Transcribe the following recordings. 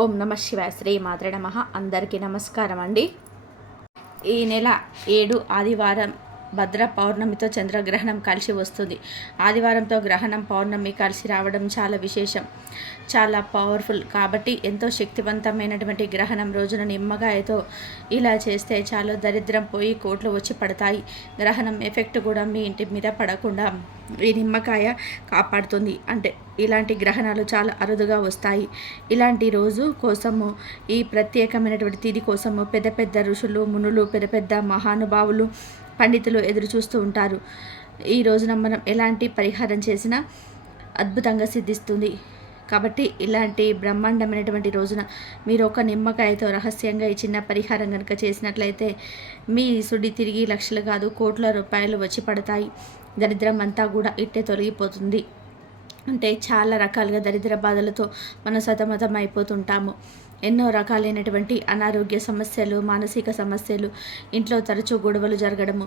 ఓం నమ శివాయ. శ్రీ మాత్రే నమః. అందరికీ నమస్కారం అండి. ఈ నెల 7 ఆదివారం భద్ర పౌర్ణమితో చంద్రగ్రహణం కలిసి వస్తుంది. ఆదివారంతో గ్రహణం పౌర్ణమి కలిసి రావడం చాలా విశేషం, చాలా పవర్ఫుల్. కాబట్టి ఎంతో శక్తివంతమైనటువంటి గ్రహణం రోజున నిమ్మకాయతో ఇలా చేస్తే చాలా దరిద్రం పోయి కోట్లు వచ్చి పడతాయి. గ్రహణం ఎఫెక్ట్ కూడా మీ ఇంటి మీద పడకుండా ఈ నిమ్మకాయ కాపాడుతుంది. అంటే ఇలాంటి గ్రహణాలు చాలా అరుదుగా వస్తాయి. ఇలాంటి రోజు కోసము, ఈ ప్రత్యేకమైనటువంటి తిథి కోసము పెద్ద పెద్ద ఋషులు, మునులు, పెద్ద పెద్ద మహానుభావులు, పండితులు ఎదురు చూస్తూ ఉంటారు. ఈ రోజున మనం ఎలాంటి పరిహారం చేసినా అద్భుతంగా సిద్ధిస్తుంది. కాబట్టి ఇలాంటి బ్రహ్మాండమైనటువంటి రోజున మీరు ఒక నిమ్మకాయతో రహస్యంగా ఈ చిన్న పరిహారం కనుక చేసినట్లయితే మీ సుడి తిరిగి లక్షలు కాదు కోట్ల రూపాయలు వచ్చి పడతాయి. దరిద్రం అంతా కూడా ఇట్టే తొలగిపోతుంది. అంటే చాలా రకాలుగా దరిద్ర బాధలతో మనం సతమతం అయిపోతుంటాము. ఎన్నో రకాలైనటువంటి అనారోగ్య సమస్యలు, మానసిక సమస్యలు, ఇంట్లో తరచూ గొడవలు జరగడము,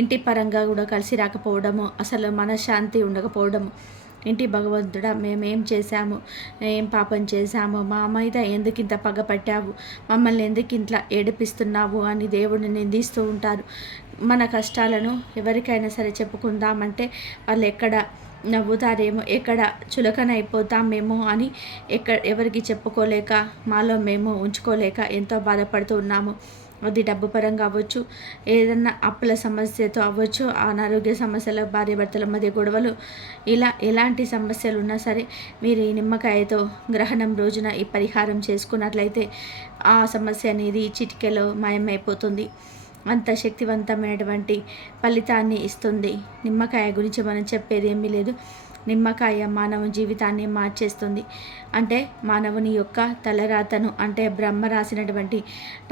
ఇంటి పరంగా కూడా కలిసి రాకపోవడము, అసలు మనశ్శాంతి ఉండకపోవడము, ఇంటి భగవంతుడా మేమేం చేశాము, ఏం పాపం చేశాము, మా మీద ఎందుకు ఇంత పగ పట్టావు, మమ్మల్ని ఎందుకు ఇంట్లో ఏడిపిస్తున్నావు అని దేవుడిని నిందిస్తూ ఉంటారు. మన కష్టాలను ఎవరికైనా సరే చెప్పుకుందామంటే వాళ్ళు ఎక్కడ నవ్వుతారేమో, ఎక్కడ చులకన అయిపోతామేమో అని ఎవరికి చెప్పుకోలేక, మాలో మేము ఉంచుకోలేక ఎంతో బాధపడుతూ ఉన్నాము. అది డబ్బు పరంగా అవ్వచ్చు, ఏదన్నా అప్పుల సమస్యతో అవ్వచ్చు, అనారోగ్య సమస్యల, భార్యాభర్తల మధ్య గొడవలు, ఇలా ఎలాంటి సమస్యలు ఉన్నా సరే మీరు ఈ నిమ్మకాయతో గ్రహణం రోజున ఈ పరిహారం చేసుకున్నట్లయితే ఆ సమస్య అనేది చిటికెలో మాయమైపోతుంది. అంత శక్తివంతమైనటువంటి ఫలితాన్ని ఇస్తుంది. నిమ్మకాయ గురించి మనం చెప్పేది ఏమీ లేదు. నిమ్మకాయ మానవ జీవితాన్ని మార్చేస్తుంది. అంటే మానవుని యొక్క తలరాతను, అంటే బ్రహ్మ రాసినటువంటి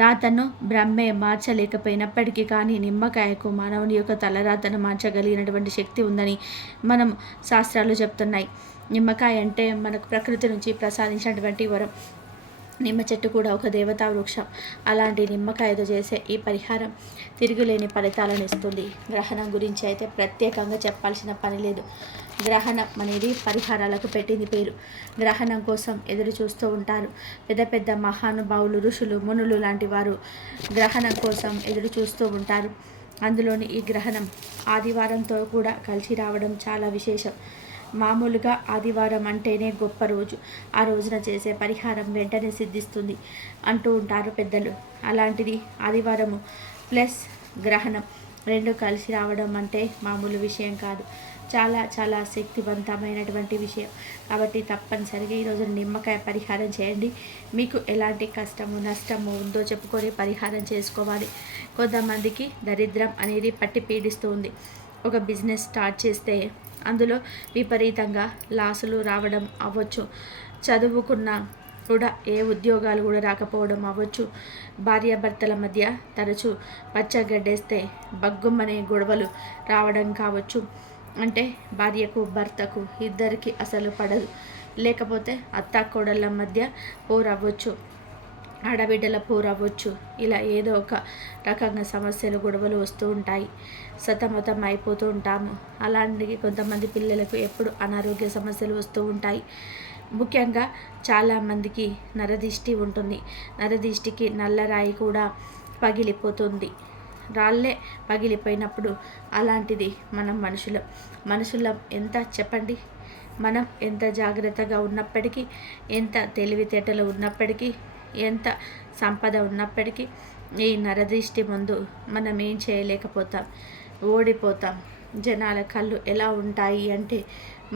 రాతను బ్రహ్మే మార్చలేకపోయినప్పటికీ కానీ నిమ్మకాయకు మానవుని యొక్క తలరాతను మార్చగలిగినటువంటి శక్తి ఉందని మనం శాస్త్రాలు చెప్తున్నాయి. నిమ్మకాయ అంటే మనకు ప్రకృతి నుంచి ప్రసాదించినటువంటి వరం. నిమ్మ చెట్టు కూడా ఒక దేవతా వృక్షం. అలాంటి నిమ్మకాయతో చేసే ఈ పరిహారం తిరుగులేని ఫలితాలను ఇస్తుంది. గ్రహణం గురించి అయితే ప్రత్యేకంగా చెప్పాల్సిన పని లేదు. గ్రహణం అనేది పరిహారాలకు పెట్టింది పేరు. గ్రహణం కోసం ఎదురు చూస్తూ ఉంటారు పెద్ద పెద్ద మహానుభావులు, ఋషులు, మునులు లాంటి వారు గ్రహణం కోసం ఎదురు చూస్తూ ఉంటారు. అందులోని ఈ గ్రహణం ఆదివారంతో కూడా కలిసి రావడం చాలా విశేషం. మామూలుగా ఆదివారం అంటేనే గొప్ప రోజు, ఆ రోజున చేసే పరిహారం వెంటనే సిద్ధిస్తుంది అంటూ ఉంటారు పెద్దలు. అలాంటిది ఆదివారము ప్లస్ గ్రహణం రెండు కలిసి రావడం అంటే మామూలు విషయం కాదు. చాలా చాలా శక్తివంతమైనటువంటి విషయం. కాబట్టి తప్పనిసరిగా ఈరోజు నిమ్మకాయ పరిహారం చేయండి. మీకు ఎలాంటి కష్టము, నష్టము ఉందో చెప్పుకొని పరిహారం చేసుకోవాలి. కొంతమందికి దరిద్రం అనేది పట్టి పీడిస్తూ ఉంది. ఒక బిజినెస్ స్టార్ట్ చేస్తే అందులో విపరీతంగా లాసులు రావడం అవ్వచ్చు, చదువుకున్న కూడా ఏ ఉద్యోగాలు కూడా రాకపోవడం అవ్వచ్చు, భార్యాభర్తల మధ్య తరచూ పచ్చగడ్డేస్తే బగ్గుమనే గొడవలు రావడం కావచ్చు, అంటే భార్యకు భర్తకు ఇద్దరికి అసలు పడదు, లేకపోతే అత్తాకోడళ్ళ మధ్య పోరవ్వచ్చు, ఆడబిడ్డల పోరవ్వచ్చు. ఇలా ఏదో ఒక రకంగా సమస్యలు, గొడవలు వస్తూ ఉంటాయి. సతమతం అయిపోతూ ఉంటాము. అలాంటి కొంతమంది పిల్లలకు ఎప్పుడు అనారోగ్య సమస్యలు వస్తూ ఉంటాయి. ముఖ్యంగా చాలామందికి నరదిష్టి ఉంటుంది. నరదిష్టికి నల్లరాయి కూడా పగిలిపోతుంది. రాళ్ళే పగిలిపోయినప్పుడు అలాంటిది మనం మనుషులం ఎంత చెప్పండి. మనం ఎంత జాగ్రత్తగా ఉన్నప్పటికీ, ఎంత తెలివితేటలు ఉన్నప్పటికీ, ఎంత సంపద ఉన్నప్పటికీ ఈ నరదృష్టి ముందు మనం ఏం చేయలేకపోతాం, ఓడిపోతాం. జనాల కళ్ళు ఎలా ఉంటాయి అంటే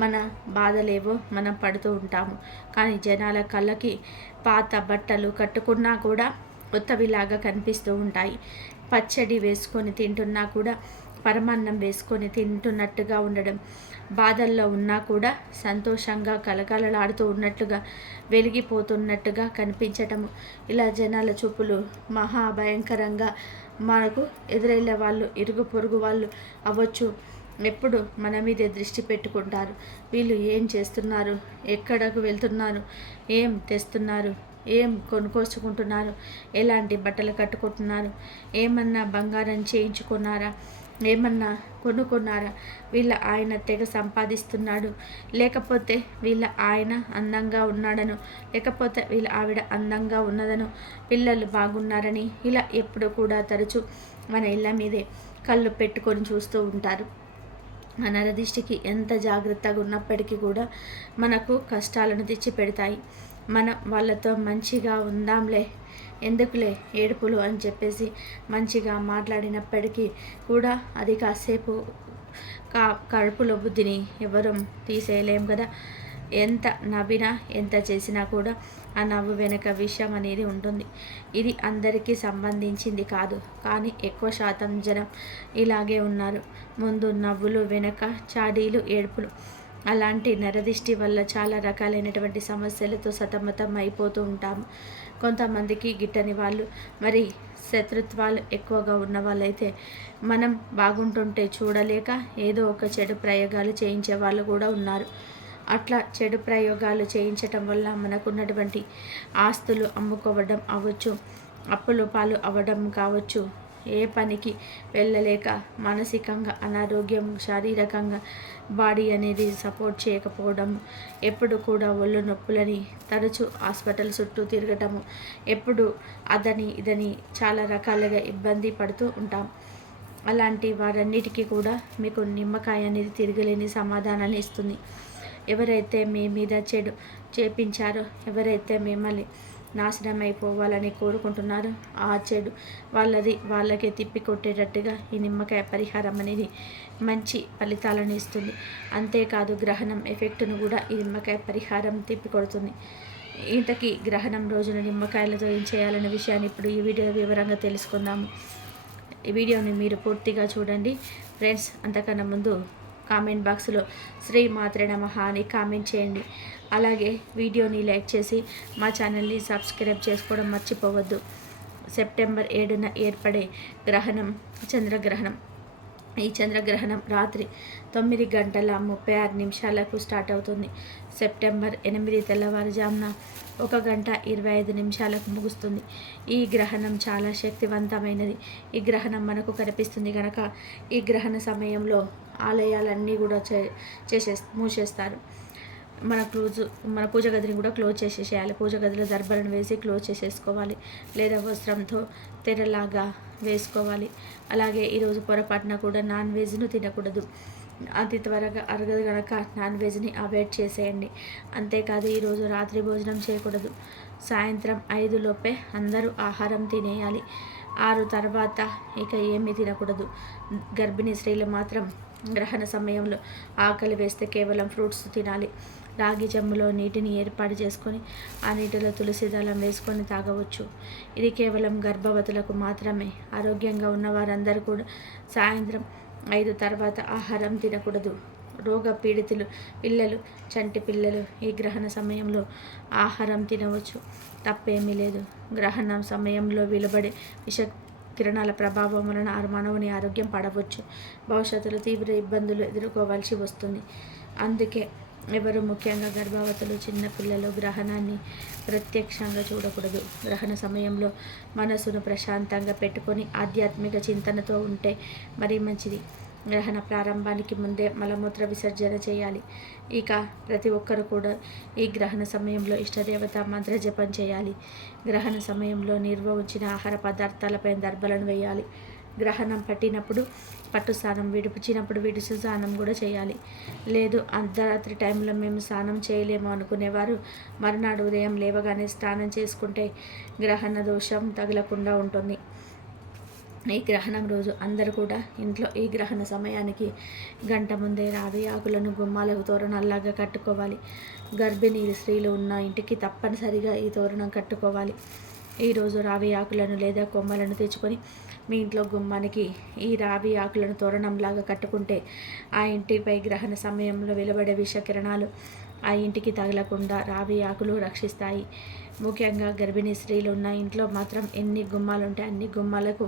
మన బాధలేవో మనం పడుతూ ఉంటాము. కానీ జనాల కళ్ళకి పాత బట్టలు కట్టుకున్నా కూడా కొత్తవిలాగా కనిపిస్తూ ఉంటాయి. పచ్చడి వేసుకొని తింటున్నా కూడా పరమాన్నం వేసుకొని తింటున్నట్టుగా ఉండడం, బాధల్లో ఉన్నా కూడా సంతోషంగా కలకలలాడుతూ ఉన్నట్లుగా, వెలిగిపోతున్నట్టుగా కనిపించటము, ఇలా జనాల చూపులు మహాభయంకరంగా మనకు ఎదురెళ్ళే వాళ్ళు, ఇరుగు పొరుగు వాళ్ళు అవ్వచ్చు, ఎప్పుడు మన మీదే దృష్టి పెట్టుకుంటారు. వీళ్ళు ఏం చేస్తున్నారు, ఎక్కడకు వెళ్తున్నారు, ఏం తెస్తున్నారు, ఏం కొనుక్కోచుకుంటున్నారు, ఎలాంటి బట్టలు కట్టుకుంటున్నారు, ఏమన్నా బంగారం చేయించుకున్నారా, ఏమన్నా కొనుక్కున్నారా? వీళ్ళ ఆయన తెగ సంపాదిస్తున్నాడు, లేకపోతే వీళ్ళ ఆయన అందంగా ఉన్నాడను, లేకపోతే వీళ్ళ ఆవిడ అందంగా ఉన్నదను, పిల్లలు బాగున్నారని ఇలా ఎప్పుడు కూడా తరచూ మన ఇళ్ళ మీదే కళ్ళు పెట్టుకొని చూస్తూ ఉంటారు. ఆ నరదిష్టికి ఎంత జాగ్రత్తగా ఉన్నప్పటికీ కూడా మనకు కష్టాలను తెచ్చి పెడతాయి. మనం వాళ్ళతో మంచిగా ఉందాంలే, ఎందుకులే ఏడుపులు అని చెప్పేసి మంచిగా మాట్లాడినప్పటికీ కూడా అది కాసేపు కడుపులో బుద్ధిని ఎవరూ తీసేయలేం కదా. ఎంత నవ్వినా ఎంత చేసినా కూడా ఆ నవ్వు వెనక విషయం అనేది ఉంటుంది. ఇది అందరికీ సంబంధించింది కాదు, కానీ ఎక్కువ శాతం జనం ఇలాగే ఉన్నారు. ముందు నవ్వులు, వెనక చాడీలు, ఏడుపులు. అలాంటి నరదిష్టి వల్ల చాలా రకాలైనటువంటి సమస్యలతో సతమతం అయిపోతూ ఉంటాము. కొంతమందికి గిట్టని వాళ్ళు, మరి శత్రుత్వాలు ఎక్కువగా ఉన్న వాళ్ళైతే మనం బాగుంటుంటే చూడలేక ఏదో ఒక చెడు ప్రయోగాలు చేయించే వాళ్ళు కూడా ఉన్నారు. అట్లా చెడు ప్రయోగాలు చేయించటం వల్ల మనకున్నటువంటి ఆస్తులు అమ్ముకోవడం అవ్వచ్చు, అప్పులు పాలు అవ్వడం కావచ్చు, ఏ పనికి వెళ్ళలేక మానసికంగా అనారోగ్యం, శారీరకంగా బాడీ అనేది సపోర్ట్ చేయకపోవడం, ఎప్పుడు కూడా ఒళ్ళు నొప్పులని తరచూ హాస్పిటల్ చుట్టూ తిరగటము, ఎప్పుడు అదని ఇదని చాలా రకాలుగా ఇబ్బంది పడుతూ ఉంటాం. అలాంటి వారన్నిటికీ కూడా మీకు నిమ్మకాయ అనేది తిరగలేని సమాధానాన్ని ఇస్తుంది. ఎవరైతే మీ మీద చెడు చేపించారో, ఎవరైతే మిమ్మల్ని నాశనం అయిపోవాలని కోరుకుంటున్నారో, ఆ చెడు వాళ్ళకే తిప్పి కొట్టేటట్టుగా ఈ నిమ్మకాయ పరిహారం అనేది మంచి ఫలితాలను ఇస్తుంది. అంతేకాదు గ్రహణం ఎఫెక్ట్ను కూడా ఈ నిమ్మకాయ పరిహారం తిప్పికొడుతుంది. ఇంతకీ గ్రహణం రోజున నిమ్మకాయలతో ఏం చేయాలనే విషయాన్ని ఇప్పుడు ఈ వీడియోలో వివరంగా తెలుసుకుందాము. ఈ వీడియోని మీరు పూర్తిగా చూడండి ఫ్రెండ్స్. అంతకన్నా ముందు కామెంట్ బాక్స్లో శ్రీ మాత్రే నమః అని కామెంట్ చేయండి. అలాగే వీడియోని లైక్ చేసి మా ఛానల్ని సబ్స్క్రైబ్ చేసుకోవడం మర్చిపోవద్దు. సెప్టెంబర్ 7న ఏర్పడే గ్రహణం చంద్రగ్రహణం. ఈ చంద్రగ్రహణం రాత్రి 9:36 స్టార్ట్ అవుతుంది. సెప్టెంబర్ 8 తెల్లవారుజామున 1:25 ముగుస్తుంది. ఈ గ్రహణం చాలా శక్తివంతమైనది. ఈ గ్రహణం మనకు కనిపిస్తుంది కనుక ఈ గ్రహణ సమయంలో ఆలయాలన్నీ కూడా మూసేస్తారు. మన పూజ గదిని కూడా క్లోజ్ చేసేసేయాలి. పూజ గదిలో దర్భలను వేసి క్లోజ్ చేసేసుకోవాలి, లేదా వస్త్రంతో తెరలాగా వేసుకోవాలి. అలాగే ఈరోజు పొరపాటున కూడా నాన్ వెజ్ను తినకూడదు. అతి త్వరగా అరగదు కనుక నాన్ వెజ్ని అవాయిడ్ చేసేయండి. అంతేకాదు ఈరోజు రాత్రి భోజనం చేయకూడదు. సాయంత్రం 5 లోపే అందరూ ఆహారం తినేయాలి. 6 తర్వాత ఇక ఏమీ తినకూడదు. గర్భిణీ స్త్రీలు మాత్రం గ్రహణ సమయంలో ఆకలి వేస్తే కేవలం ఫ్రూట్స్ తినాలి. రాగి చెంబులో నీటిని ఏర్పాటు చేసుకొని ఆ నీటిలో తులసి దళం వేసుకొని తాగవచ్చు. ఇది కేవలం గర్భవతులకు మాత్రమే. ఆరోగ్యంగా ఉన్న వారందరూ కూడా సాయంత్రం 5 తర్వాత ఆహారం తినకూడదు. రోగ పీడితులు, పిల్లలు, చంటి పిల్లలు ఈ గ్రహణ సమయంలో ఆహారం తినవచ్చు, తప్పేమీ లేదు. గ్రహణం సమయంలో వెలువడే విష కిరణాల ప్రభావం వలన మానవుని ఆరోగ్యం పడవచ్చు. భవిష్యత్తులో తీవ్ర ఇబ్బందులు ఎదుర్కోవాల్సి వస్తుంది. అందుకే ఎవరు, ముఖ్యంగా గర్భవతులు, చిన్నపిల్లలు గ్రహణాన్ని ప్రత్యక్షంగా చూడకూడదు. గ్రహణ సమయంలో మనసును ప్రశాంతంగా పెట్టుకొని ఆధ్యాత్మిక చింతనతో ఉంటే మరీ మంచిది. గ్రహణ ప్రారంభానికి ముందే మలమూత్ర విసర్జన చేయాలి. ఇక ప్రతి ఒక్కరు కూడా ఈ గ్రహణ సమయంలో ఇష్టదేవత మంత్ర జపం చేయాలి. గ్రహణ సమయంలో నిల్వ ఉంచిన ఆహార పదార్థాలపై దర్భలను వేయాలి. గ్రహణం పట్టినప్పుడు పట్టు స్నానం, విడిపించినప్పుడు విడుసు స్నానం కూడా చేయాలి. లేదు అర్ధరాత్రి టైంలో మేము స్నానం చేయలేము అనుకునేవారు మరునాడు ఉదయం లేవగానే స్నానం చేసుకుంటే గ్రహణ దోషం తగలకుండా ఉంటుంది. ఈ గ్రహణం రోజు అందరూ కూడా ఇంట్లో ఈ గ్రహణ సమయానికి గంట ముందే రావి ఆకులను గుమ్మాలకు తోరణాల్లాగా కట్టుకోవాలి. గర్భిణీ స్త్రీలు ఉన్న ఇంటికి తప్పనిసరిగా ఈ తోరణం కట్టుకోవాలి. ఈరోజు రావి ఆకులను లేదా కొమ్మలను తెచ్చుకొని మీ ఇంట్లో గుమ్మానికి ఈ రావి ఆకులను తోరణంలాగా కట్టుకుంటే ఆ ఇంటిపై గ్రహణ సమయంలో వెలువడే విష కిరణాలు ఆ ఇంటికి తగలకుండా రావి ఆకులు రక్షిస్తాయి. ముఖ్యంగా గర్భిణీ స్త్రీలు ఉన్న ఇంట్లో మాత్రం ఎన్ని గుమ్మాలు ఉంటే అన్ని గుమ్మాలకు,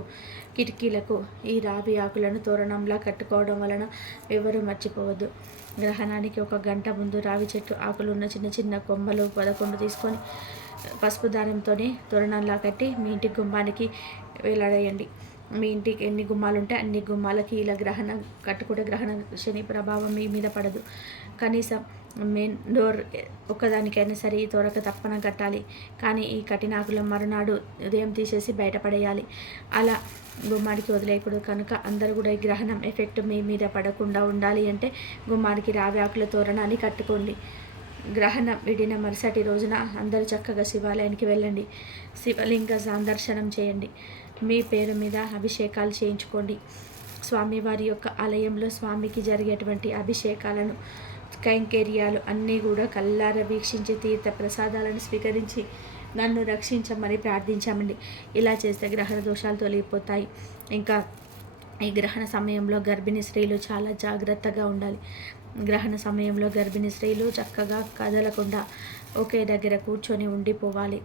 కిటికీలకు ఈ రావి ఆకులను తోరణంలా కట్టుకోవడం వలన ఎవరు మర్చిపోవద్దు. గ్రహణానికి 1 గంట ముందు రావి చెట్టు ఆకులు ఉన్న చిన్న చిన్న కొమ్మలు 11 తీసుకొని పసుపు దారంతోనే తోరణంలా కట్టి మీ ఇంటి గుమ్మానికి వేలాడేయండి. మీ ఇంటికి ఎన్ని గుమ్మాలు ఉంటే అన్ని గుమ్మాలకి ఇలా గ్రహణం కట్టుకుంటే గ్రహణ శని ప్రభావం మీ మీద పడదు. కనీసం మెయిన్ డోర్ ఒక్కదానికైనా సరే ఈ తోరక తప్పన కట్టాలి. కానీ ఈ కట్టినాకుల మరునాడు ఉదయం తీసేసి బయటపడేయాలి. అలా గుమ్మానికి వదిలేయకూడదు. కనుక అందరూ కూడా ఈ గ్రహణం ఎఫెక్ట్ మీ మీద పడకుండా ఉండాలి అంటే గుమ్మానికి రావి ఆకుల తోరణాన్ని కట్టుకోండి. గ్రహణం విడిన మరుసటి రోజున అందరూ చక్కగా శివాలయానికి వెళ్ళండి. శివలింగ సందర్శనం చేయండి. మీ పేరు మీద అభిషేకాలు చేయించుకోండి. స్వామివారి యొక్క ఆలయంలో స్వామికి జరిగేటువంటి అభిషేకాలను కైంకర్యాలు అన్నీ కూడా కల్లార వీక్షించి తీర్థ ప్రసాదాలను స్వీకరించి నన్ను రక్షించమని ప్రార్థించామండి. ఇలా చేస్తే గ్రహణ దోషాలు తొలగిపోతాయి. ఇంకా ఈ గ్రహణ సమయంలో గర్భిణీ స్త్రీలు చాలా జాగ్రత్తగా ఉండాలి. గ్రహణ సమయంలో గర్భిణీ స్త్రీలు చక్కగా కదలకుండా ఒకే దగ్గర కూర్చొని ఉండిపోవాలి.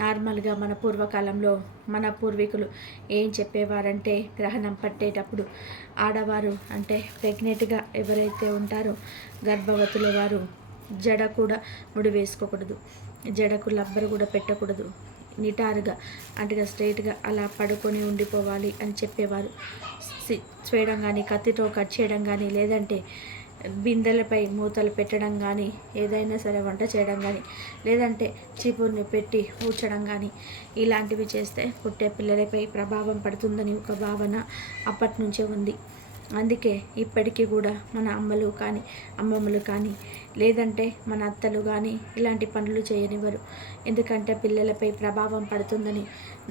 నార్మల్గా మన పూర్వకాలంలో మన పూర్వీకులు ఏం చెప్పేవారంటే గ్రహణం పట్టేటప్పుడు ఆడవారు అంటే ప్రెగ్నెంట్గా ఎవరైతే ఉంటారో గర్భవతుల వారు జడ కూడా ముడి వేసుకోకూడదు, జడకు లబ్బరు కూడా పెట్టకూడదు, నిటారుగా అంటే స్ట్రైట్గా అలా పడుకొని ఉండిపోవాలి అని చెప్పేవారు. చేయడం కానీ కత్తితో కట్ చేయడం కానీ లేదంటే బిందెలపై మూతలు పెట్టడం కానీ ఏదైనా సరే వంట చేయడం కానీ లేదంటే చీపుర్ని పెట్టి ఊడ్చడం కానీ ఇలాంటివి చేస్తే పుట్టే పిల్లలపై ప్రభావం పడుతుందని ఒక భావన అప్పటి నుంచే ఉంది. అందుకే ఇప్పటికీ కూడా మన అమ్మలు కానీ అమ్మమ్మలు కానీ లేదంటే మన అత్తలు కానీ ఇలాంటి పనులు చేయనివ్వరు. ఎందుకంటే పిల్లలపై ప్రభావం పడుతుందని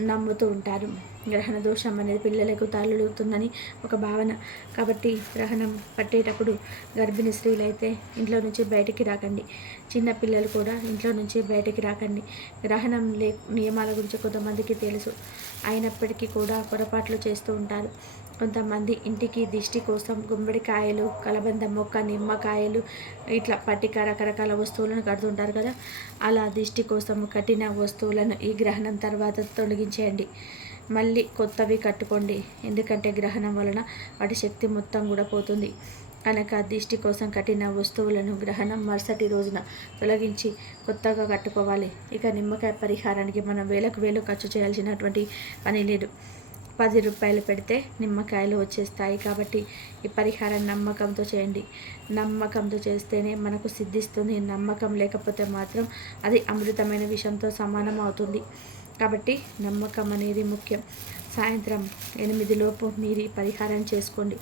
నమ్ముతూ ఉంటారు. గ్రహణ దోషం అనేది పిల్లలకు తగులుతుందని ఒక భావన. కాబట్టి గ్రహణం పట్టేటప్పుడు గర్భిణీ స్త్రీలైతే ఇంట్లో నుంచి బయటికి రాకండి. చిన్న పిల్లలు కూడా ఇంట్లో నుంచి బయటికి రాకండి. గ్రహణం నియమాల గురించి కొంతమందికి తెలుసు, అయినప్పటికీ కూడా పొరపాట్లు చేస్తూ ఉంటారు. కొంతమంది ఇంటికి దిష్టి కోసం గుమ్మడికాయలు, కలబంద మొక్క, నిమ్మకాయలు ఇట్లా పట్టిక రకరకాల వస్తువులను కడుతుంటారు కదా. అలా దిష్టి కోసం కట్టిన వస్తువులను ఈ గ్రహణం తర్వాత తొలగించేయండి. మళ్ళీ కొత్తవి కట్టుకోండి. ఎందుకంటే గ్రహణం వలన వాటి శక్తి మొత్తం కూడా పోతుంది. కనుక దిష్టి కోసం కట్టిన వస్తువులను గ్రహణం మరుసటి రోజున తొలగించి కొత్తగా కట్టుకోవాలి. ఇక నిమ్మకాయ పరిహారానికి మనం వేలకు వేలు ఖర్చు చేయాల్సినటువంటి పని లేదు. 10 రూపాయలు పెడితే నిమ్మకాయలు వచ్చేస్తాయి. కాబట్టి ఈ పరిహారం నమ్మకంతో చేయండి. నమ్మకంతో చేస్తేనే మనకు సిద్ధిస్తుంది. నమ్మకం లేకపోతే మాత్రం అది అమృతమైన విషయంతో సమానం అవుతుంది. కాబట్టి నమ్మకం అనేది ముఖ్యం. సాయంత్రం 8 లోపు మీరు ఈ పరిహారం చేసుకోండి.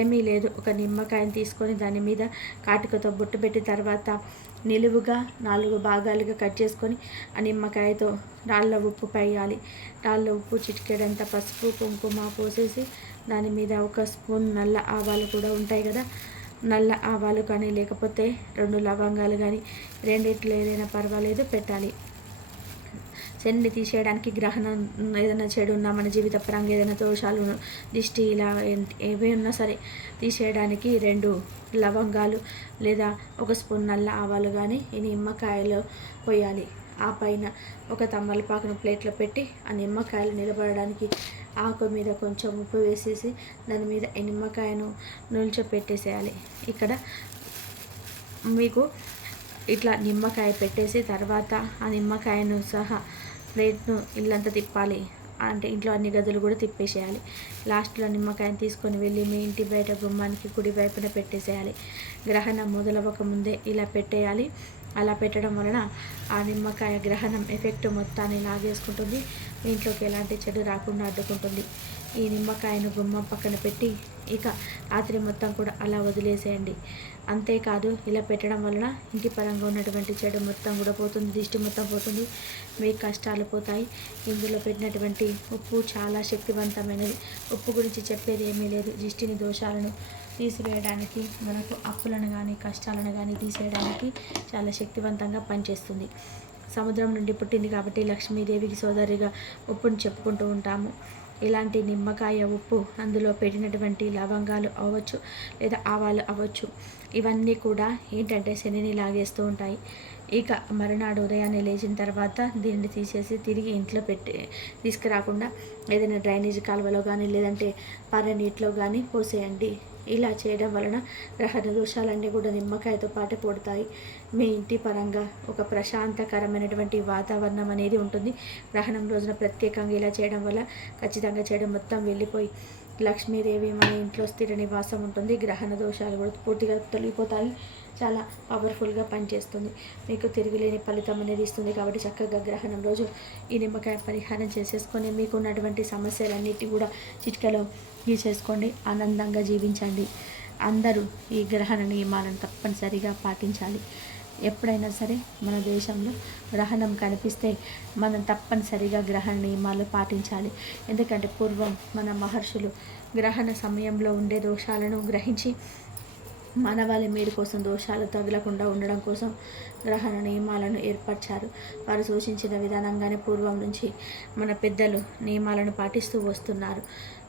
ఏమీ లేదు, ఒక నిమ్మకాయని తీసుకొని దాని మీద కాటుకతో బొట్టు పెట్టి తర్వాత నిలువుగా 4 భాగాలుగా కట్ చేసుకొని ఆ నిమ్మకాయతో రాళ్ళ ఉప్పు వేయాలి. రాళ్ళ ఉప్పు చిటికెడంత పసుపు కుంకుమ పోసేసి దాని మీద 1 స్పూన్ నల్ల ఆవాలు కూడా ఉంటాయి కదా, నల్ల ఆవాలు కానీ లేకపోతే 2 లవంగాలు కానీ రెండిట్లో ఏదైనా పర్వాలేదు పెట్టాలి. శనిని తీసేయడానికి గ్రహణం ఏదైనా చెడు ఉన్నా మన జీవిత పరంగా ఏదైనా దోషాలు దిష్టి ఇలా ఏవి ఉన్నా సరే తీసేయడానికి 2 లవంగాలు లేదా 1 స్పూన్ నల్ల ఆవాలు కానీ ఈ నిమ్మకాయలు పోయాలి. ఆ పైన ఒక తమలపాకును ప్లేట్లో పెట్టి ఆ నిమ్మకాయలు నిలబడడానికి ఆకు మీద కొంచెం ఉప్పు వేసేసి దాని మీద ఈ నిమ్మకాయను నిల్చోపెట్టేసేయాలి. ఇక్కడ మీకు ఇట్లా నిమ్మకాయ పెట్టేసి తర్వాత ఆ నిమ్మకాయను సహా ప్లేట్ను ఇల్లంతా తిప్పాలి. అంటే ఇంట్లో అన్ని గదులు కూడా తిప్పేసేయాలి. లాస్ట్లో నిమ్మకాయను తీసుకొని వెళ్ళి మీ ఇంటి బయట గుమ్మానికి కుడి వైపున పెట్టేసేయాలి. గ్రహణం మొదలవ్వక ముందే ఇలా పెట్టేయాలి. అలా పెట్టడం వలన ఆ నిమ్మకాయ గ్రహణం ఎఫెక్ట్ మొత్తాన్ని లాగేసుకుంటుంది. మీ ఇంట్లోకి ఎలాంటి చెడు రాకుండా అడ్డుకుంటుంది. ఈ నిమ్మకాయను గుమ్మం పక్కన పెట్టి ఇక రాత్రి మొత్తం కూడా అలా వదిలేసేయండి. అంతేకాదు ఇలా పెట్టడం వలన ఇంటి పరంగా ఉన్నటువంటి చెడు మొత్తం కూడా పోతుంది, దిష్టి మొత్తం పోతుంది, మీ కష్టాలు పోతాయి. ఇందులో పెట్టినటువంటి ఉప్పు చాలా శక్తివంతమైనది. ఉప్పు గురించి చెప్పేది ఏమీ లేదు. దిష్టిని దోషాలను తీసివేయడానికి, మనకు అప్పులను కానీ కష్టాలను కానీ తీసేయడానికి చాలా శక్తివంతంగా పనిచేస్తుంది. సముద్రం నుండి పుట్టింది కాబట్టి లక్ష్మీదేవికి సోదరిగా ఉప్పుని చెప్పుకుంటూ ఉంటాము. ఇలాంటి నిమ్మకాయ ఉప్పు, అందులో పెట్టినటువంటి లవంగాలు అవ్వచ్చు లేదా ఆవాలు అవ్వచ్చు, ఇవన్నీ కూడా ఏంటంటే శనిని లాగేస్తూ ఉంటాయి. ఇక మరునాడు ఉదయాన్నే లేచిన తర్వాత దీన్ని తీసేసి తిరిగి ఇంట్లో తీసుకురాకుండా ఏదైనా డ్రైనేజ్ కాలువలో కానీ లేదంటే పర్ర నీటిలో కానీ పోసేయండి. ఇలా చేయడం వలన గ్రహణ దోషాలన్నీ కూడా నిమ్మకాయతో పాటు పొడతాయి. మీ ఇంటి పరంగా ఒక ప్రశాంతకరమైనటువంటి వాతావరణం అనేది ఉంటుంది. గ్రహణం రోజున ప్రత్యేకంగా ఇలా చేయడం వల్ల ఖచ్చితంగా చేయడం మొత్తం వెళ్ళిపోయి లక్ష్మీదేవి మన ఇంట్లో స్థిర నివాసం ఉంటుంది. గ్రహణ దోషాలు కూడా పూర్తిగా తొలగిపోతాయి. చాలా పవర్ఫుల్గా పనిచేస్తుంది. మీకు తిరుగులేని ఫలితం అనేది ఇస్తుంది. కాబట్టి చక్కగా గ్రహణం రోజు ఈ నిమ్మకాయ పరిహారం చేసేసుకొని మీకు ఉన్నటువంటి సమస్యలన్నిటి కూడా చిటికలో తీసేసుకోండి. ఆనందంగా జీవించండి. అందరూ ఈ గ్రహణ నియమాలను తప్పనిసరిగా పాటించాలి. ఎప్పుడైనా సరే మన దేశంలో గ్రహణం కనిపిస్తే మనం తప్పనిసరిగా గ్రహణ నియమాలు పాటించాలి. ఎందుకంటే పూర్వం మన మహర్షులు గ్రహణ సమయంలో ఉండే దోషాలను గ్రహించి మానవాళి మేలు కోసం దోషాలు తగలకుండా ఉండడం కోసం గ్రహణ నియమాలను ఏర్పరిచారు. వారు సూచించిన విధానంగానే పూర్వం నుంచి మన పెద్దలు నియమాలను పాటిస్తూ వస్తున్నారు.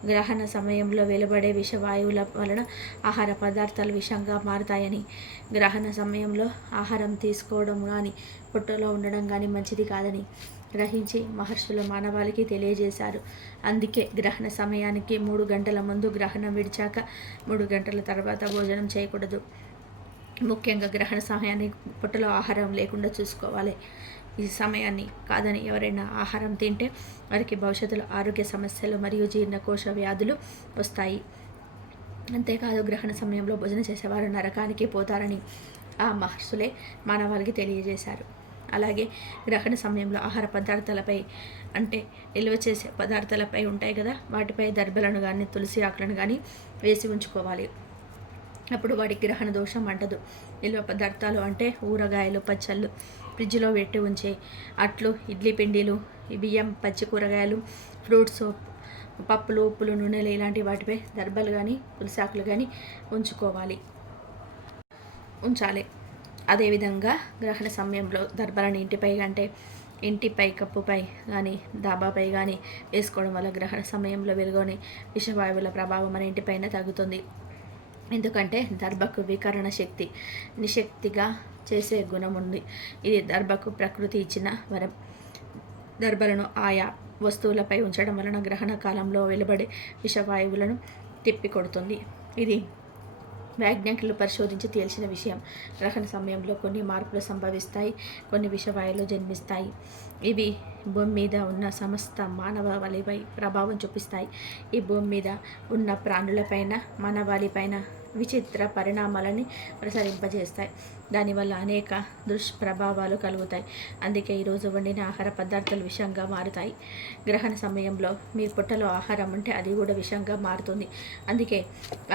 గ్రహణ సమయంలో వెలువడే విషవాయువుల వలన ఆహార పదార్థాలు విషంగా మారుతాయని, గ్రహణ సమయంలో ఆహారం తీసుకోవడం కానీ పొట్టలో ఉండడం కానీ మంచిది కాదని గ్రహించి మహర్షులు మానవాళికి తెలియజేశారు. అందుకే గ్రహణ సమయానికి 3 గంటల ముందు, గ్రహణం విడిచాక 3 గంటల తర్వాత భోజనం చేయకూడదు. ముఖ్యంగా గ్రహణ సమయానికి పొట్టలో ఆహారం లేకుండా చూసుకోవాలి. ఈ సమయాన్ని కాదని ఎవరైనా ఆహారం తింటే వారికి భవిష్యత్తులో ఆరోగ్య సమస్యలు మరియు జీర్ణకోశ వ్యాధులు వస్తాయి. అంతేకాదు గ్రహణ సమయంలో భోజనం చేసేవారు నరకానికి పోతారని ఆ మహర్షులే మానవాళికి తెలియజేశారు. అలాగే గ్రహణ సమయంలో ఆహార పదార్థాలపై అంటే నిల్వ చేసే పదార్థాలపై ఉంటాయి కదా, వాటిపై దర్భలను కానీ తులసి ఆకులను కానీ వేసి ఉంచుకోవాలి. అప్పుడు వాడికి గ్రహణ దోషం అంటదు. నిల్వ పదార్థాలు అంటే ఊరగాయలు, పచ్చళ్ళు, ఫ్రిడ్జ్లో పెట్టి ఉంచే అట్లు, ఇడ్లీ పిండిలు, బియ్యం, పచ్చి కూరగాయలు, ఫ్రూట్స్, పప్పులు, ఉప్పులు, నూనెలు ఇలాంటి వాటిపై దర్భలు కానీ తులసి ఆకులు కానీ ఉంచాలి. అదేవిధంగా గ్రహణ సమయంలో దర్భలను ఇంటిపై అంటే ఇంటిపై కప్పుపై కానీ డాబాపై కానీ వేసుకోవడం వల్ల గ్రహణ సమయంలో వెలుగొని విషవాయువుల ప్రభావం మన ఇంటిపైన తగ్గుతుంది. ఎందుకంటే దర్భకు వికరణ శక్తి, నిశక్తిగా చేసే గుణం ఉంది. ఇది దర్భకు ప్రకృతి ఇచ్చిన వరం. దర్భలను ఆయా వస్తువులపై ఉంచడం వలన గ్రహణ కాలంలో వెలువడే విషవాయువులను తిప్పికొడుతుంది. ఇది వైజ్ఞానికులు పరిశోధించి తేల్చిన విషయం. గ్రహణ సమయంలో కొన్ని మార్పులు సంభవిస్తాయి, కొన్ని విషవాయువులు జన్మిస్తాయి. ఇవి భూమి మీద ఉన్న సమస్త మానవాళిపై ప్రభావం చూపిస్తాయి. ఈ భూమి మీద ఉన్న ప్రాణులపైన, మానవాళిపైన విచిత్ర పరిణామాలని ప్రసరింపజేస్తాయి. దానివల్ల అనేక దుష్ప్రభావాలు కలుగుతాయి. అందుకే ఈరోజు వండిన ఆహార పదార్థాలు విషంగా మారుతాయి. గ్రహణ సమయంలో మీ పొట్టలో ఆహారం ఉంటే అది కూడా విషంగా మారుతుంది. అందుకే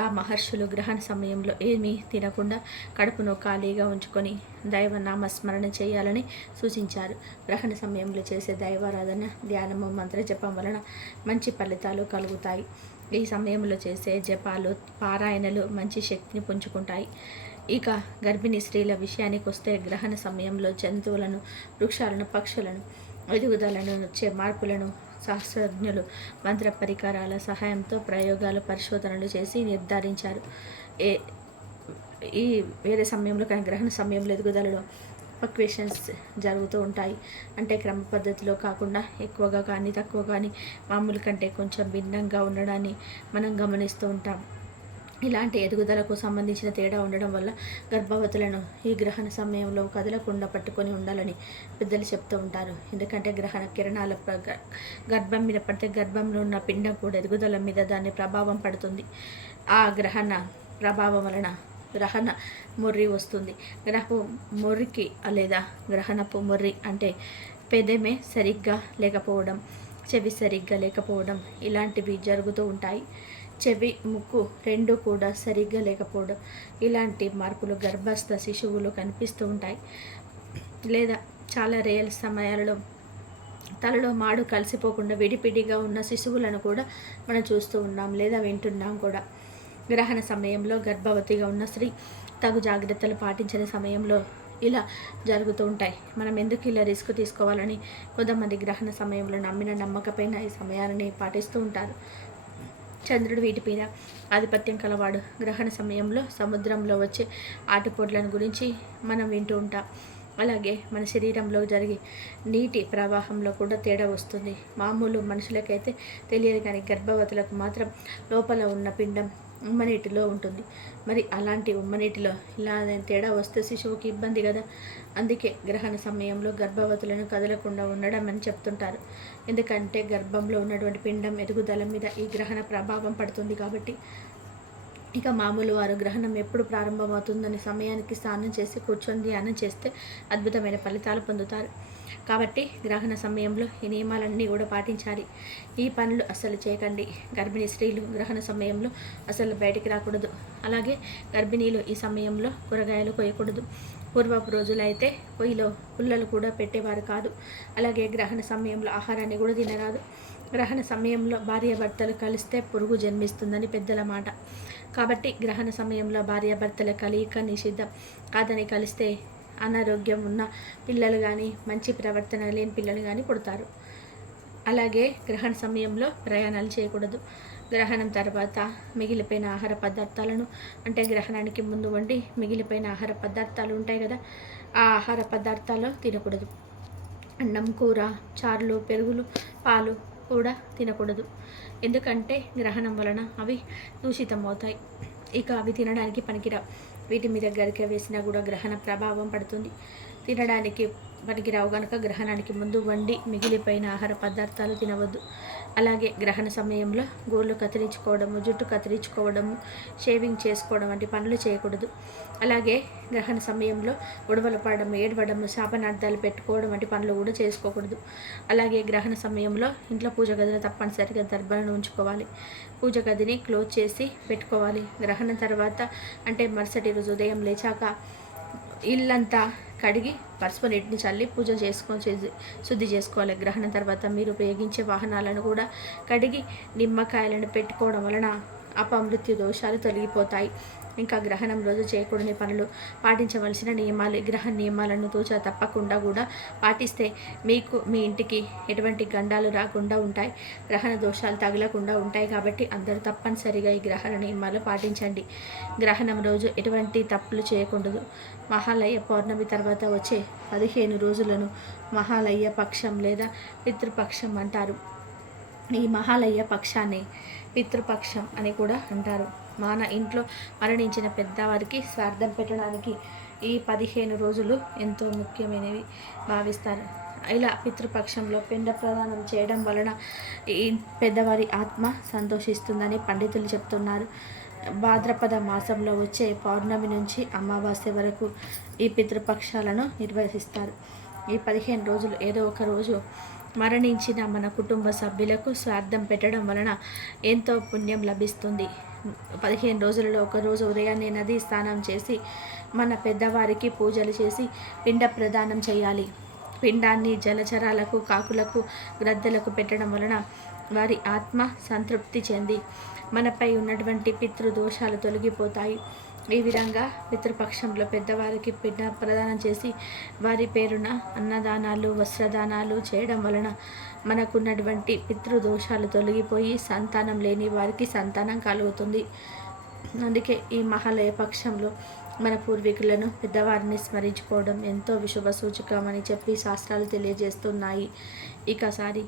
ఆ మహర్షులు గ్రహణ సమయంలో ఏమీ తినకుండా కడుపును ఖాళీగా ఉంచుకొని దైవనామస్మరణ చేయాలని సూచించారు. గ్రహణ సమయంలో చేసే దైవారాధన, ధ్యానము, మంత్రజపం వలన మంచి ఫలితాలు కలుగుతాయి. ఈ సమయంలో చేసే జపాలు, పారాయణలు మంచి శక్తిని పుంజుకుంటాయి. ఇక గర్భిణీ స్త్రీల విషయానికి వస్తే గ్రహణ సమయంలో జంతువులను, వృక్షాలను, పక్షులను ఎదుగుదలను వచ్చే మార్పులను శాస్త్రజ్ఞులు మంత్ర పరికరాల సహాయంతో ప్రయోగాలు, పరిశోధనలు చేసి నిర్ధారించారు. ఈ వేరే సమయంలో కానీ గ్రహణ సమయంలో ఎదుగుదలలో ఫ్లక్చుయేషన్స్ జరుగుతూ ఉంటాయి. అంటే క్రమ పద్ధతిలో కాకుండా ఎక్కువగా కానీ తక్కువ కానీ మామూలు కంటే కొంచెం భిన్నంగా ఉండడాన్ని మనం గమనిస్తూ ఉంటాం. ఇలాంటి ఎదుగుదలకు సంబంధించిన తేడా ఉండడం వల్ల గర్భవతులను ఈ గ్రహణ సమయంలో కదలకుండా పట్టుకొని ఉండాలని పెద్దలు చెప్తూ ఉంటారు. ఎందుకంటే గ్రహణ కిరణాల గర్భం మీద పడితే గర్భంలో ఉన్న పిండం కూడా ఎదుగుదల మీద దాని ప్రభావం పడుతుంది. ఆ గ్రహణ ప్రభావం వలన గ్రహణ మొర్రి వస్తుంది. గ్రహపు మొర్రికి లేదా గ్రహణపు మొర్రి అంటే పెదమే సరిగ్గా లేకపోవడం, చెవి సరిగ్గా లేకపోవడం ఇలాంటివి జరుగుతూ ఉంటాయి. చెవి, ముక్కు రెండు కూడా సరిగ్గా లేకపోవడం ఇలాంటి మార్పులు గర్భస్థ శిశువులు కనిపిస్తూ ఉంటాయి. లేదా చాలా రేర్ సమయాలలో తలలో మాడు కలిసిపోకుండా విడిపిడిగా ఉన్న శిశువులను కూడా మనం చూస్తూ ఉన్నాం లేదా వింటున్నాం కూడా. గ్రహణ సమయంలో గర్భవతిగా ఉన్న స్త్రీ తగు జాగ్రత్తలు పాటించిన సమయంలో ఇలా జరుగుతూ ఉంటాయి. మనం ఎందుకు ఇలా రిస్క్ తీసుకోవాలని కొంతమంది గ్రహణ సమయంలో నమ్మిన నమ్మకపైన ఈ సమయాన్ని పాటిస్తూ ఉంటారు. చంద్రుడు వీటిపైన ఆధిపత్యం కలవాడు. గ్రహణ సమయంలో సముద్రంలో వచ్చే ఆటుపోట్లను గురించి మనం వింటూ ఉంటాం. అలాగే మన శరీరంలో జరిగే నీటి ప్రవాహంలో కూడా తేడా వస్తుంది. మామూలు మనుషులకైతే తెలియదు, కానీ గర్భవతులకు మాత్రం లోపల ఉన్న పిండం ఉమ్మనీటిలో ఉంటుంది. మరి అలాంటి ఉమ్మనీటిలో ఇలా తేడా వస్తే శిశువుకి ఇబ్బంది కదా. అందుకే గ్రహణ సమయంలో గర్భవతులను కదలకుండా ఉండడం అని చెప్తుంటారు. ఎందుకంటే గర్భంలో ఉన్నటువంటి పిండం ఎదుగుదల మీద ఈ గ్రహణ ప్రభావం పడుతుంది కాబట్టి. ఇక మామూలు వారు గ్రహణం ఎప్పుడు ప్రారంభమవుతుందని సమయానికి స్నానం చేసి కూర్చొని ధ్యానం చేస్తే అద్భుతమైన ఫలితాలు పొందుతారు. కాబట్టి గ్రహణ సమయంలో ఈ నియమాలన్నీ కూడా పాటించాలి. ఈ పనులు అస్సలు చేయకండి. గర్భిణీ స్త్రీలు గ్రహణ సమయంలో అసలు బయటికి రాకూడదు. అలాగే గర్భిణీలు ఈ సమయంలో కూరగాయలు కోయకూడదు. పూర్వపు రోజులు అయితే పొయ్యిలో పుల్లలు కూడా పెట్టేవారు కాదు. అలాగే గ్రహణ సమయంలో ఆహారాన్ని కూడా తినరాదు. గ్రహణ సమయంలో భార్యాభర్తలు కలిస్తే పురుగు జన్మిస్తుందని పెద్దల మాట. కాబట్టి గ్రహణ సమయంలో భార్యాభర్తల కలయిక నిషిద్ధం. కాదని కలిస్తే అనారోగ్యం ఉన్న పిల్లలు కానీ మంచి ప్రవర్తన లేని పిల్లలు కానీ పుడతారు. అలాగే గ్రహణ సమయంలో ప్రయాణాలు చేయకూడదు. గ్రహణం తర్వాత మిగిలిపోయిన ఆహార పదార్థాలను, అంటే గ్రహణానికి ముందు వండి మిగిలిపోయిన ఆహార పదార్థాలు ఉంటాయి కదా, ఆ ఆహార పదార్థాలు తినకూడదు. అన్నం, కూర, చారులు, పెరుగులు, పాలు కూడా తినకూడదు. ఎందుకంటే గ్రహణం వలన అవి దూషితమవుతాయి. ఇక అవి తినడానికి పనికిరావు. వీటి మీద గరిక వేసినా కూడా గ్రహణ ప్రభావం పడుతుంది. తినడానికి పనికిరావు కనుక గ్రహణానికి ముందు వండి మిగిలిపోయిన ఆహార పదార్థాలు తినవద్దు. అలాగే గ్రహణ సమయంలో గోళ్ళు కత్తిరించుకోవడము, జుట్టు కత్తిరించుకోవడము, షేవింగ్ చేసుకోవడం వంటి పనులు చేయకూడదు. అలాగే గ్రహణ సమయంలో గొడవలు పడడం, ఏడవడం, శాపనార్థాలు పెట్టుకోవడం వంటి పనులు కూడా చేసుకోకూడదు. అలాగే గ్రహణ సమయంలో ఇంట్లో పూజ గదిలో తప్పనిసరిగా దర్భలను ఉంచుకోవాలి. పూజ గదిని క్లోజ్ చేసి పెట్టుకోవాలి. గ్రహణం తర్వాత అంటే మరుసటి రోజు ఉదయం లేచాక ఇల్లంతా కడిగి పసుపు నీటిని చల్లి పూజ శుద్ధి చేసుకోవాలి. గ్రహణం తర్వాత మీరు ఉపయోగించే వాహనాలను కూడా కడిగి నిమ్మకాయలను పెట్టుకోవడం వలన అపమృత్యు దోషాలు తొలగిపోతాయి. ఇంకా గ్రహణం రోజు చేయకూడని పనులు, పాటించవలసిన నియమాలు, గ్రహణ నియమాలను తూచా తప్పకుండా కూడా పాటిస్తే మీకు మీ ఇంటికి ఎటువంటి గండాలు రాకుండా ఉంటాయి, గ్రహణ దోషాలు తగలకుండా ఉంటాయి. కాబట్టి అందరూ తప్పనిసరిగా ఈ గ్రహణ నియమాలు పాటించండి. గ్రహణం రోజు ఎటువంటి తప్పులు చేయకూడదు. మహాలయ పౌర్ణమి తర్వాత వచ్చే 15 రోజులను మహాలయ పక్షం లేదా పితృపక్షం అంటారు. ఈ మహాలయ పక్షాన్ని పితృపక్షం అని కూడా అంటారు. మన ఇంట్లో మరణించిన పెద్దవారికి శ్రాద్ధం పెట్టడానికి ఈ 15 రోజులు ఎంతో ముఖ్యమైనవి భావిస్తారు. ఇలా పితృపక్షంలో పిండ ప్రదానం చేయడం వలన ఈ పెద్దవారి ఆత్మ సంతోషిస్తుందని పండితులు చెప్తున్నారు. భాద్రపద మాసంలో వచ్చే పౌర్ణమి నుంచి అమావాస్య వరకు ఈ పితృపక్షాలను నిర్వహిస్తారు. ఈ 15 రోజులు ఏదో ఒక రోజు మరణించిన మన కుటుంబ సభ్యులకు శ్రాద్ధం పెట్టడం వలన ఎంతో పుణ్యం లభిస్తుంది. 15 రోజులలో ఒకరోజు ఉదయాన్నే నది స్నానం చేసి మన పెద్దవారికి పూజలు చేసి పిండ ప్రదానం చేయాలి. పిండాన్ని జలచరాలకు, కాకులకు, గ్రద్దలకు పెట్టడం వలన వారి ఆత్మ సంతృప్తి చెంది మనపై ఉన్నటువంటి పితృదోషాలు తొలగిపోతాయి. ఈ విధంగా పితృపక్షంలో పెద్దవారికి పిండ ప్రదానం చేసి వారి పేరున అన్నదానాలు, వస్త్రదానాలు చేయడం వలన మనకున్నటువంటి పితృదోషాలు తొలగిపోయి సంతానం లేని వారికి సంతానం కలుగుతుంది. అందుకే ఈ మహాలయ పక్షంలో మన పూర్వీకులను, పెద్దవారిని స్మరించుకోవడం ఎంతో శుభ సూచకమని చెప్పి శాస్త్రాలు తెలియజేస్తున్నాయి. ఇకసారి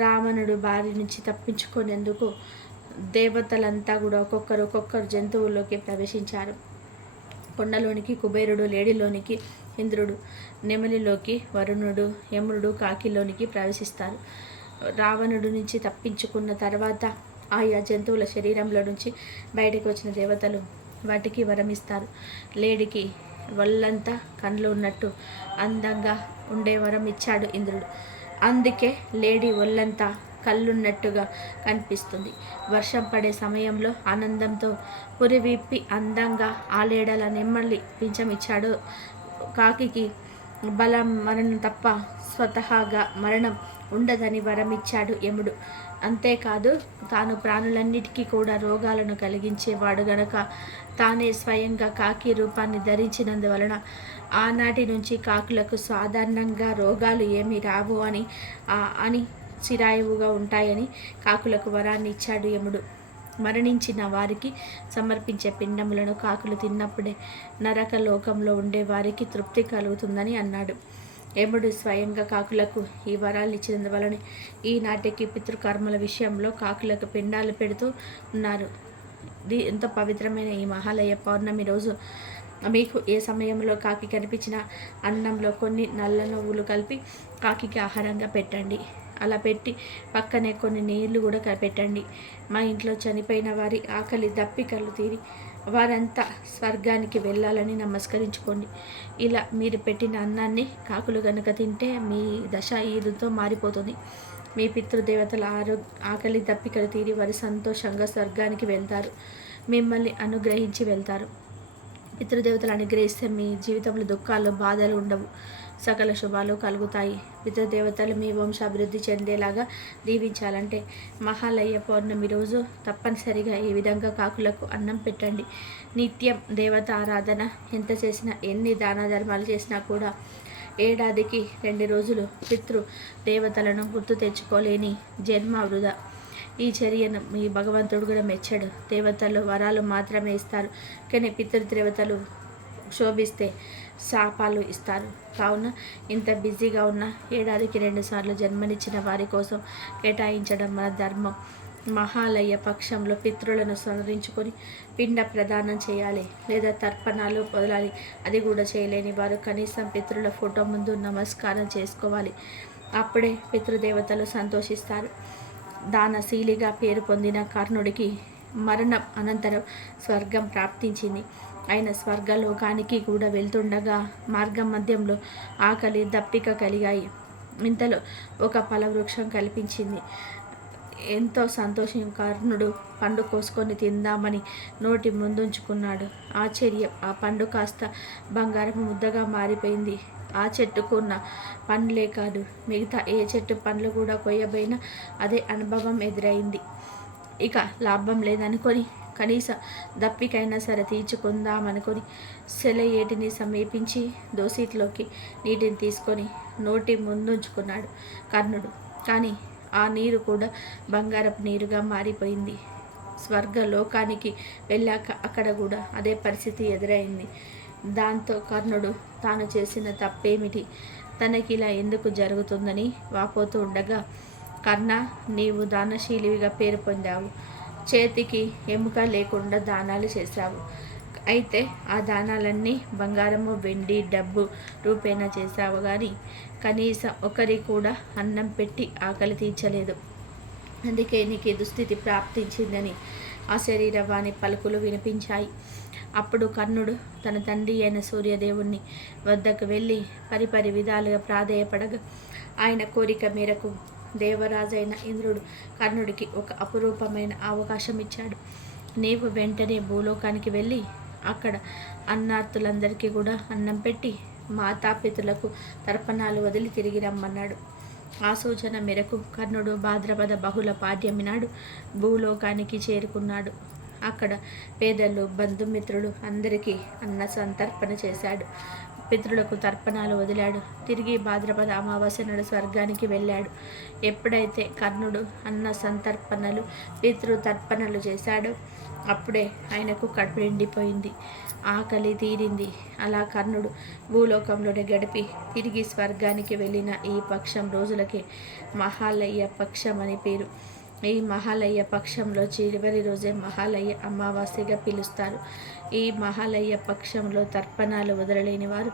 రావణుడు బారి నుంచి తప్పించుకునేందుకు దేవతలంతా కూడా ఒక్కొక్కరు జంతువుల్లోకి ప్రవేశించారు. కొండలోనికి కుబేరుడు, లేడిలోనికి ఇంద్రుడు, నెమలిలోకి వరుణుడు, యముడు కాకిలోనికి ప్రవేశిస్తారు. రావణుడు నుంచి తప్పించుకున్న తర్వాత ఆయా జంతువుల శరీరంలో నుంచి బయటకు వచ్చిన దేవతలు వాటికి వరమిస్తారు. లేడికి వల్లంతా కండ్లు ఉన్నట్టు అందంగా ఉండే వరం ఇచ్చాడు ఇంద్రుడు. అందుకే లేడి ఒళ్ళంతా కళ్ళున్నట్టుగా కనిపిస్తుంది. వర్షం పడే సమయంలో ఆనందంతో పురివిప్పి అందంగా ఆలేడల నెమ్మలి పింఛమిచ్చాడు. కాకికి బలం మరణం తప్ప స్వతహాగా మరణం ఉండదని వరమిచ్చాడు యముడు. అంతేకాదు తాను ప్రాణులన్నిటికీ కూడా రోగాలను కలిగించేవాడు గనక తానే స్వయంగా కాకి రూపాన్ని ధరించినందువలన ఆనాటి నుంచి కాకులకు సాధారణంగా రోగాలు ఏమీ రావు అని చిరాయువుగా ఉంటాయని కాకులకు వరాన్ని ఇచ్చాడు యముడు. మరణించిన వారికి సమర్పించే పిండములను కాకులు తిన్నప్పుడే నరక లోకంలో ఉండే వారికి తృప్తి కలుగుతుందని అన్నాడు. యముడు స్వయంగా కాకులకు ఈ వరాలు ఇచ్చినందువలన ఈనాటికి పితృకర్మల విషయంలో కాకులకు పిండాలు పెడుతూ ఉన్నారు. ఎంతో పవిత్రమైన ఈ మహాలయ పౌర్ణమి రోజు మీకు ఏ సమయంలో కాకి కనిపించిన అన్నంలో కొన్ని నల్ల నువ్వులు కలిపి కాకికి ఆహారంగా పెట్టండి. అలా పెట్టి పక్కనే కొన్ని నీళ్లు కూడా పెట్టండి. మా ఇంట్లో చనిపోయిన వారి ఆకలి దప్పికలు తీరి వారంతా స్వర్గానికి వెళ్ళాలని నమస్కరించుకోండి. ఇలా మీరు పెట్టిన అన్నాన్ని కాకులు గనుక తింటే మీ దశ ఈదుతో మారిపోతుంది. మీ పితృదేవతల ఆకలి దప్పికలు తీరి వారి సంతోషంగా స్వర్గానికి వెళ్తారు. మిమ్మల్ని అనుగ్రహించి వెళ్తారు. పితృదేవతలు అనుగ్రహిస్తే మీ జీవితంలో దుఃఖాలు బాధలు ఉండవు, సకల శుభాలు కలుగుతాయి. పితృదేవతలు మీ వంశాభివృద్ధి చెందేలాగా దీవించాలంటే మహాలయ పౌర్ణమి రోజు తప్పనిసరిగా ఈ విధంగా కాకులకు అన్నం పెట్టండి. నిత్యం దేవత ఆరాధన ఎంత చేసినా, ఎన్ని దాన ధర్మాలు చేసినా కూడా ఏడాదికి 2 రోజులు పితృ దేవతలను గుర్తు తెచ్చుకోలేని జన్మ వృధా. ఈ చర్యను మీ భగవంతుడు కూడా మెచ్చడు. దేవతలు వరాలు మాత్రమే ఇస్తారు, కానీ పితృదేవతలు శోభిస్తే శాపాలు ఇస్తారు. కావున ఇంత బిజీగా ఉన్న ఏడాదికి 2 సార్లు జన్మనిచ్చిన వారి కోసం కేటాయించడం మన ధర్మం. మహాలయ పక్షంలో పితృలను స్మరించుకొని పిండ ప్రదానం చేయాలి, లేదా తర్పణాలు వదలాలి. అది కూడా చేయలేని వారు కనీసం పితృల ఫోటో ముందు నమస్కారం చేసుకోవాలి. అప్పుడే పితృదేవతలు సంతోషిస్తారు. దానశీలిగా పేరు పొందిన కర్ణుడికి మరణం అనంతరం స్వర్గం ప్రాప్తించింది. ఆయన స్వర్గలోకానికి కూడా వెళ్తుండగా మార్గం మధ్యంలో ఆకలి దప్పిక కలిగాయి. ఇంతలో ఒక ఫలవృక్షం కల్పించింది. ఎంతో సంతోషం. కర్ణుడు పండు కోసుకొని తిందామని నోటి ముందుంచుకున్నాడు. ఆశ్చర్యం, ఆ పండు కాస్త బంగారపు ముద్దగా మారిపోయింది. ఆ చెట్టుకు ఉన్న పండ్లే కాదు, మిగతా ఏ చెట్టు పండ్లు కూడా కొయ్యబోయినా అదే అనుభవం ఎదురైంది. ఇక లాభం లేదనుకొని కనీస దప్పికైనా సరే తీర్చుకుందామనుకొని సెలయేటిని సమీపించి దోసిట్లోకి నీటిని తీసుకొని నోటి ముందుంచుకున్నాడు కర్ణుడు. కానీ ఆ నీరు కూడా బంగారపు నీరుగా మారిపోయింది. స్వర్గలోకానికి వెళ్ళాక అక్కడ కూడా అదే పరిస్థితి ఎదురైంది. దాంతో కర్ణుడు తాను చేసిన తప్పేమిటి, తనకిలా ఎందుకు జరుగుతుందని వాపోతూ ఉండగా, కర్ణ, నీవు దానశీలివిగా పేరు పొందావు. చేతికి ఎముక లేకుండా దానాలు చేశావు. అయితే ఆ దానాలన్నీ బంగారము, వెండి, డబ్బు రూపేణా చేశావు, కానీ కనీసం ఒకరి కూడా అన్నం పెట్టి ఆకలి తీర్చలేదు. అందుకే నీకు ఈ దుస్థితి ప్రాప్తించిందని ఆ శరీరవాణి పలుకులు వినిపించాయి. అప్పుడు కర్ణుడు తన తండ్రి అయిన సూర్యదేవుని వద్దకు వెళ్ళి పరిపరి విధాలుగా ప్రాధేయపడగా, ఆయన కోరిక మేరకు దేవరాజైన ఇంద్రుడు కర్ణుడికి ఒక అపురూపమైన అవకాశం ఇచ్చాడు. నీవు వెంటనే భూలోకానికి వెళ్ళి అక్కడ అన్నార్తులందరికీ కూడా అన్నం పెట్టి మాతాపితులకు తర్పణాలు వదిలి తిరిగి రమ్మన్నాడు. ఆ సూచన మేరకు కర్ణుడు భాద్రపద బహుళ పాడ్యమి నాడు భూలోకానికి చేరుకున్నాడు. అక్కడ పేదలు, బంధుమిత్రులు అందరికీ అన్న సంతర్పణ చేశాడు. పితృలకు తర్పణాలు వదిలాడు. తిరిగి భాద్రపద అమావాస్య నాడు స్వర్గానికి వెళ్ళాడు. ఎప్పుడైతే కర్ణుడు అన్న సంతర్పణలు, పితృతర్పణలు చేశాడో అప్పుడే ఆయనకు కడుపు నిండిపోయింది, ఆకలి తీరింది. అలా కర్ణుడు భూలోకంలోనే గడిపి తిరిగి స్వర్గానికి వెళ్ళిన ఈ పక్షం రోజులకి మహాలయ పక్షం అని పేరు. ఈ మహాలయ పక్షంలో చివరి రోజే మహాలయ అమావాస్యగా పిలుస్తారు. ఈ మహాలయ పక్షంలో తర్పణాలు వదలలేని వారు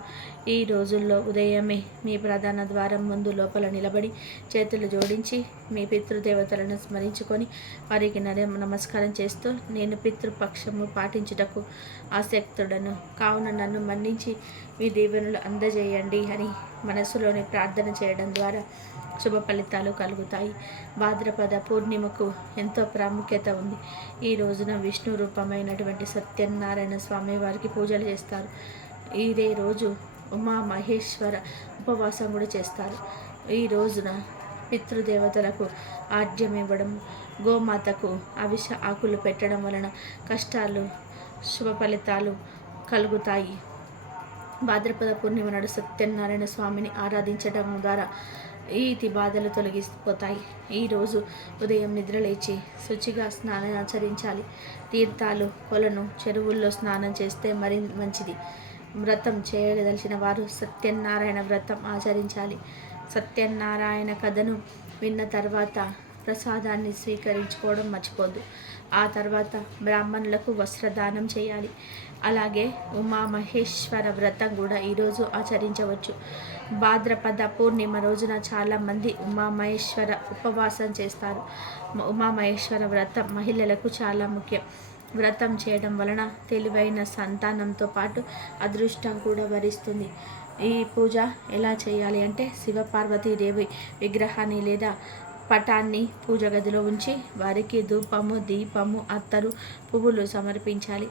ఈ రోజుల్లో ఉదయమే మీ ప్రధాన ద్వారం ముందు లోపల నిలబడి చేతులు జోడించి మీ పితృదేవతలను స్మరించుకొని వారికి నమస్కారం చేస్తూ, నేను పితృపక్షము పాటించుటకు ఆసక్తుడను కావున నన్ను మన్నించి మీ దీవెనలు అందజేయండి అని మనసులోని ప్రార్థన చేయడం ద్వారా శుభ ఫలితాలు కలుగుతాయి. భాద్రపద పూర్ణిమకు ఎంతో ప్రాముఖ్యత ఉంది. ఈ రోజున విష్ణు రూపమైనటువంటి సత్యనారాయణ స్వామి వారికి పూజలు చేస్తారు. ఇదే రోజు ఉమా మహేశ్వర ఉపవాసం కూడా చేస్తారు. ఈ రోజున పితృదేవతలకు ఆర్జ్యం ఇవ్వడం, గోమాతకు అవిష ఆకులు పెట్టడం వలన కష్టాలు, శుభ ఫలితాలు కలుగుతాయి. భాద్రపద పూర్ణిమ నాడు సత్యనారాయణ స్వామిని ఆరాధించడం ద్వారా ఈతి బాధలు తొలగిపోతాయి. ఈరోజు ఉదయం నిద్రలేచి శుచిగా స్నానం ఆచరించాలి. తీర్థాలు, కొలను, చెరువుల్లో స్నానం చేస్తే మరి మంచిది. వ్రతం చేయదలిచిన వారు సత్యనారాయణ వ్రతం ఆచరించాలి. సత్యనారాయణ కథను విన్న తర్వాత ప్రసాదాన్ని స్వీకరించుకోవడం మర్చిపోద్దు. ఆ తర్వాత బ్రాహ్మణులకు వస్త్రదానం చేయాలి. అలాగే ఉమామహేశ్వర వ్రతం కూడా ఈరోజు ఆచరించవచ్చు. భాద్రపద పూర్ణిమ రోజున చాలామంది ఉమామహేశ్వర ఉపవాసం చేస్తారు. ఉమామహేశ్వర వ్రతం మహిళలకు చాలా ముఖ్యం. వ్రతం చేయడం వలన తెలివైన సంతానంతో పాటు అదృష్టం కూడా వరిస్తుంది. ఈ పూజ ఎలా చేయాలి అంటే, శివపార్వతీదేవి విగ్రహాన్ని లేదా పటాన్ని పూజ గదిలో ఉంచి వారికి ధూపము, దీపము, అత్తరు, పువ్వులు సమర్పించాలి.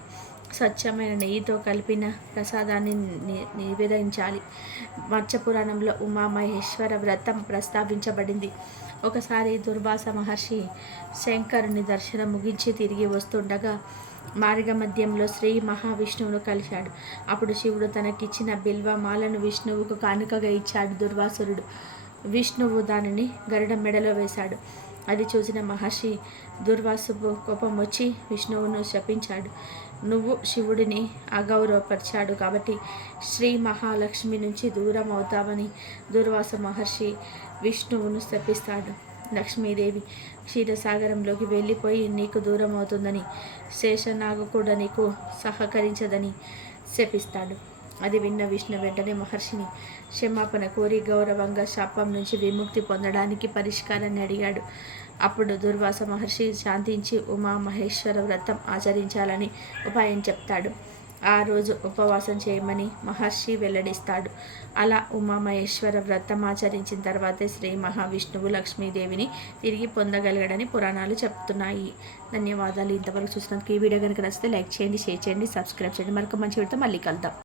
స్వచ్ఛమైన నెయ్యితో కలిపిన ప్రసాదాన్ని నివేదించాలి. మత్స్యపురాణంలో ఉమామహేశ్వర వ్రతం ప్రస్తావించబడింది. ఒకసారి దుర్వాస మహర్షి శంకరుని దర్శనం ముగించి తిరిగి వస్తుండగా మార్గ మధ్యంలో శ్రీ మహావిష్ణువును కలిశాడు. అప్పుడు శివుడు తనకిచ్చిన బిల్వమాలను విష్ణువుకు కానుకగా ఇచ్చాడు. దుర్వాసురుడు విష్ణువు దానిని గరుడ మెడలో వేశాడు. అది చూసిన మహర్షి దుర్వాసుకు కోపం వచ్చి విష్ణువును శపించాడు. నువ్వు శివుడిని అగౌరవపరిచాడు కాబట్టి శ్రీ మహాలక్ష్మి నుంచి దూరం అవుతావని దుర్వాస మహర్షి విష్ణువును శపిస్తాడు. లక్ష్మీదేవి క్షీరసాగరంలోకి వెళ్ళిపోయి నీకు దూరం అవుతుందని, శేషనాగు కూడా నీకు సహకరించదని శపిస్తాడు. అది విన్న విష్ణు వెంటనే మహర్షిని క్షమాపణ కోరి గౌరవంగా శాపం నుంచి విముక్తి పొందడానికి పరిష్కారాన్ని అడిగాడు. అప్పుడు దుర్వాస మహర్షి శాంతించి ఉమామహేశ్వర వ్రతం ఆచరించాలని ఉపాయం చెప్తాడు. ఆ రోజు ఉపవాసం చేయమని మహర్షి వెల్లడిస్తాడు. అలా ఉమామహేశ్వర వ్రతం ఆచరించిన తర్వాతే శ్రీ మహావిష్ణువు లక్ష్మీదేవిని తిరిగి పొందగలిగాడని పురాణాలు చెప్తున్నాయి. ధన్యవాదాలు. ఇంతవరకు చూసినందుకు ఈ వీడియో కనుక నచ్చితే లైక్ చేయండి, షేర్ చేయండి, సబ్స్క్రైబ్ చేయండి. మరొక మంచి వీడియోతో మళ్ళీ కలుద్దాం.